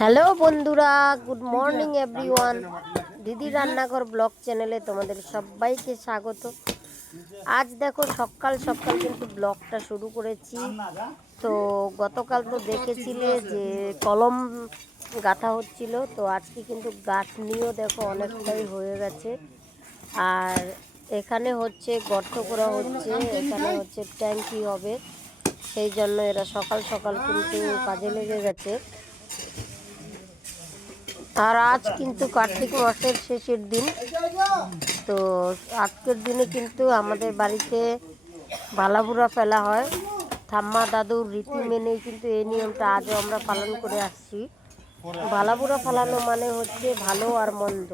Hello বন্ধুরা, good morning everyone. দিদি রান্নাঘর ব্লগ চ্যানেলে তোমাদের সবাইকে স্বাগত। আজ দেখো সকাল সকাল কিন্তু ব্লগটা শুরু করেছি। তো গতকাল তো দেখেছিলে যে কলম গাঁথা হচ্ছিল, তো আজকে কিন্তু গাঁথনিও দেখো অনেকটাই হয়ে গেছে। আর এখানে হচ্ছে গর্ত করা হচ্ছে, এখানে হচ্ছে ট্যাঙ্কি হবে, সেই জন্য এরা সকাল সকাল কিন্তু কাজে লেগে গেছে। আর আজ কিন্তু কার্তিক মাসের শেষের দিন। তো আজকের দিনে কিন্তু আমাদের বাড়িতে ভালাবুড়া ফেলা হয়। ঠাম্মা দাদুর রীতি মেনেই কিন্তু এই নিয়মটা আজও আমরা পালন করে আসছি। ভালাবুড়া ফেলানো মানে হচ্ছে ভালো আর মন্দ।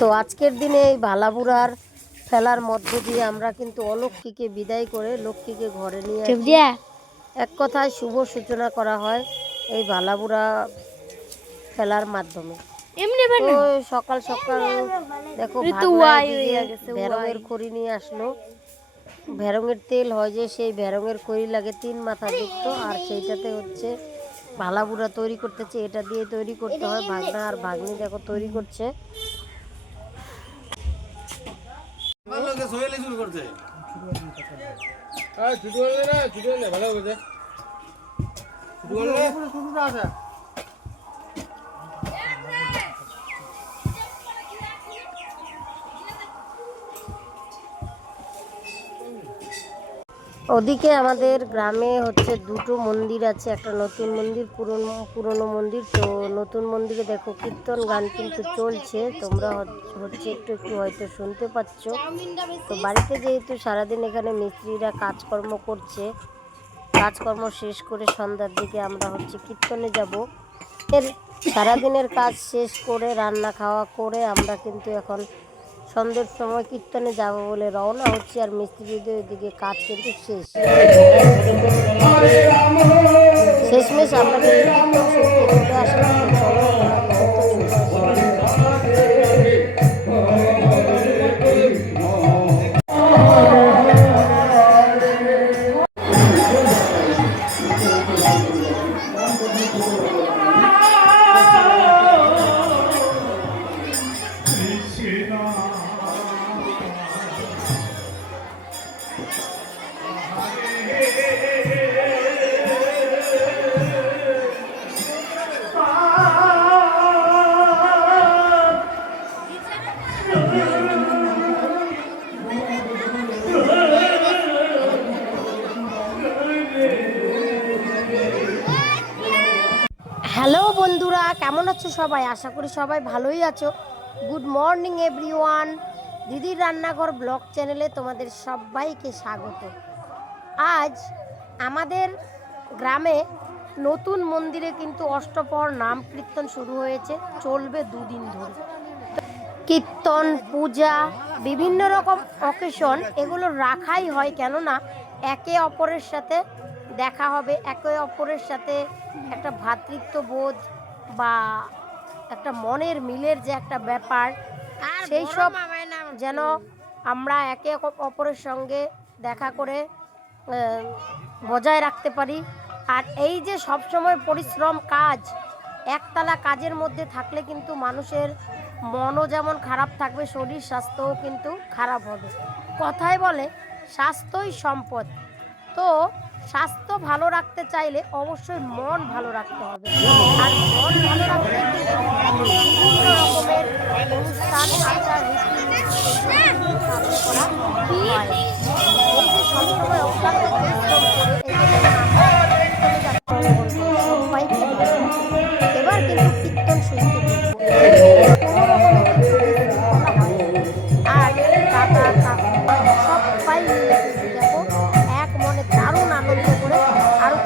তো আজকের দিনে এই ভালাবুড়ার ফেলার মধ্য দিয়ে আমরা কিন্তু অলক্ষ্মীকে বিদায় করে লক্ষ্মীকে ঘরে নিয়ে আসি। এক কথায় শুভ সূচনা করা হয় এই ভালাবুড়া ফেলার মাধ্যমে। তো সকাল সকাল দেখো ভেরঙের খড়ি নিয়ে আসলো। ভেরঙের তেল হয় যে সেই ভেরঙের খড়ি লাগে 3 মাথা যুক্ত, আর সেইটাতে হচ্ছে ভালাবুড়া তৈরি করতেছে। এটা দিয়ে তৈরি করতে হয়। ভাগনা আর ভাগ্নি দেখো তৈরি করছে। ওদিকে আমাদের গ্রামে হচ্ছে দুটো মন্দির আছে, একটা নতুন মন্দির, পুরনো মন্দির। তো নতুন মন্দিরে দেখো কীর্তন গান কিন্তু চলছে, তোমরা হচ্ছে একটু একটু হয়তো শুনতে পাচ্ছ। তো বাড়িতে যেহেতু সারাদিন এখানে মিস্ত্রিরা কাজকর্ম করছে, কাজকর্ম শেষ করে সন্ধ্যার দিকে আমরা হচ্ছে কীর্তনে যাব। সারাদিনের কাজ শেষ করে রান্না খাওয়া করে আমরা কিন্তু এখন সন্ধ্যের সময় কীর্তনে যাব বলে রওনা হচ্ছে। আর মিস্ত্রিদের দিকে কাজ কিন্তু শেষমেশ আমরা কীর্তন শুনতে চলে আসলাম। তো চলো হ্যালো বন্ধুরা, কেমন আছো সবাই? আশা করি সবাই ভালোই আছো। Good morning everyone. দিদির রান্নাঘর ব্লগ চ্যানেলে তোমাদের সবাইকে স্বাগত। আজ আমাদের গ্রামে নতুন মন্দিরে কিন্তু অষ্টপ্রহর নাম কীর্তন শুরু হয়েছে, চলবে 2 দিন ধরে। কীর্তন, পূজা, বিভিন্ন রকম অকেশন এগুলো রাখাই হয়, কেননা একে অপরের সাথে দেখা হবে, একে অপরের সাথে একটা ভ্রাতৃত্ববোধ বা একটা মনের মিলের যে একটা ব্যাপার, সেই সব যেন আমরা একে অপরের সঙ্গে দেখা করে বজায় রাখতে পারি। আর এই যে সবসময় পরিশ্রম কাজ, একতলা কাজের মধ্যে থাকলে কিন্তু মানুষের মনও যেমন খারাপ থাকবে, শরীর স্বাস্থ্যও কিন্তু খারাপ হবে। কথায় বলে স্বাস্থ্যই সম্পদ। তো স্বাস্থ্য ভালো রাখতে চাইলে অবশ্যই মন ভালো রাখতে হবে। আর মন ভালো রাখতে বিভিন্ন রকমের অনুষ্ঠান, আচার রীতি পালন করা হয়। এই যে সবসময় অক্লান্ত পরিশ্রম করে এবার কিন্তু কীর্তন শুনতে আর কাকা কাকু সবাই মিলে দেখো এক মনে দারুণ আনন্দ করে আরো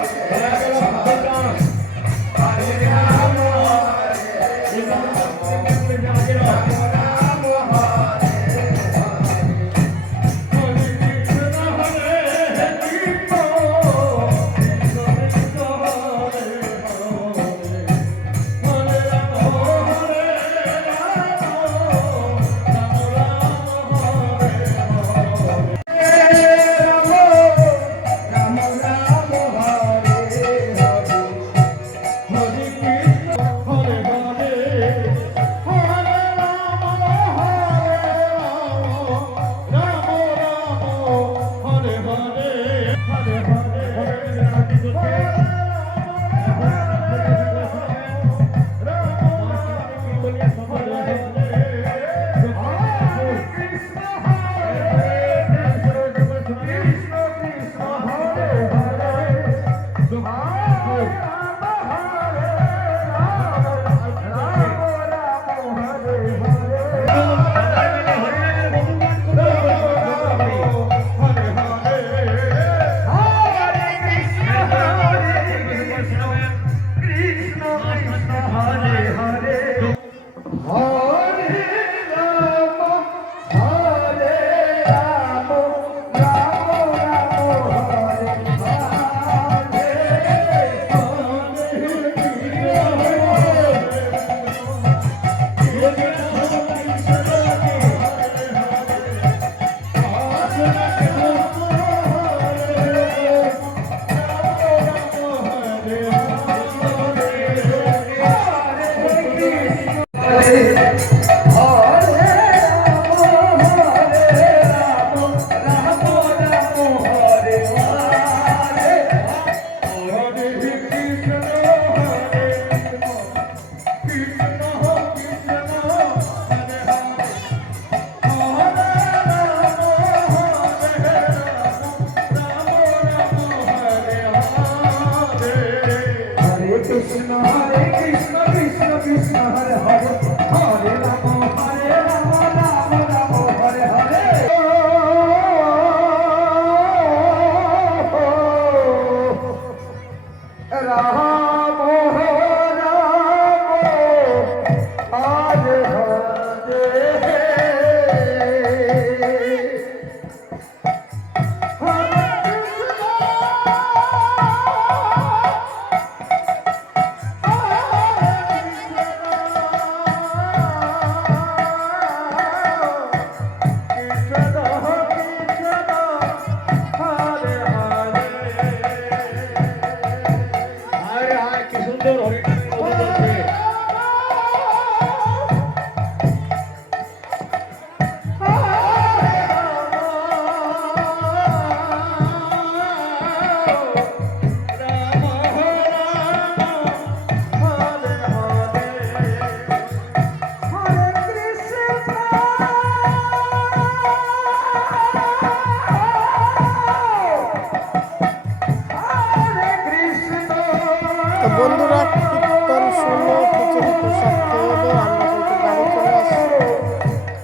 তো বন্ধুরা কীর্তন শুনে খিচুড়ি প্রসাদ খেয়ে দিয়ে আমরা কিন্তু বাড়ি চলে আসি।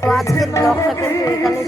তো আজকের ব্লগটা কিন্তু এখানে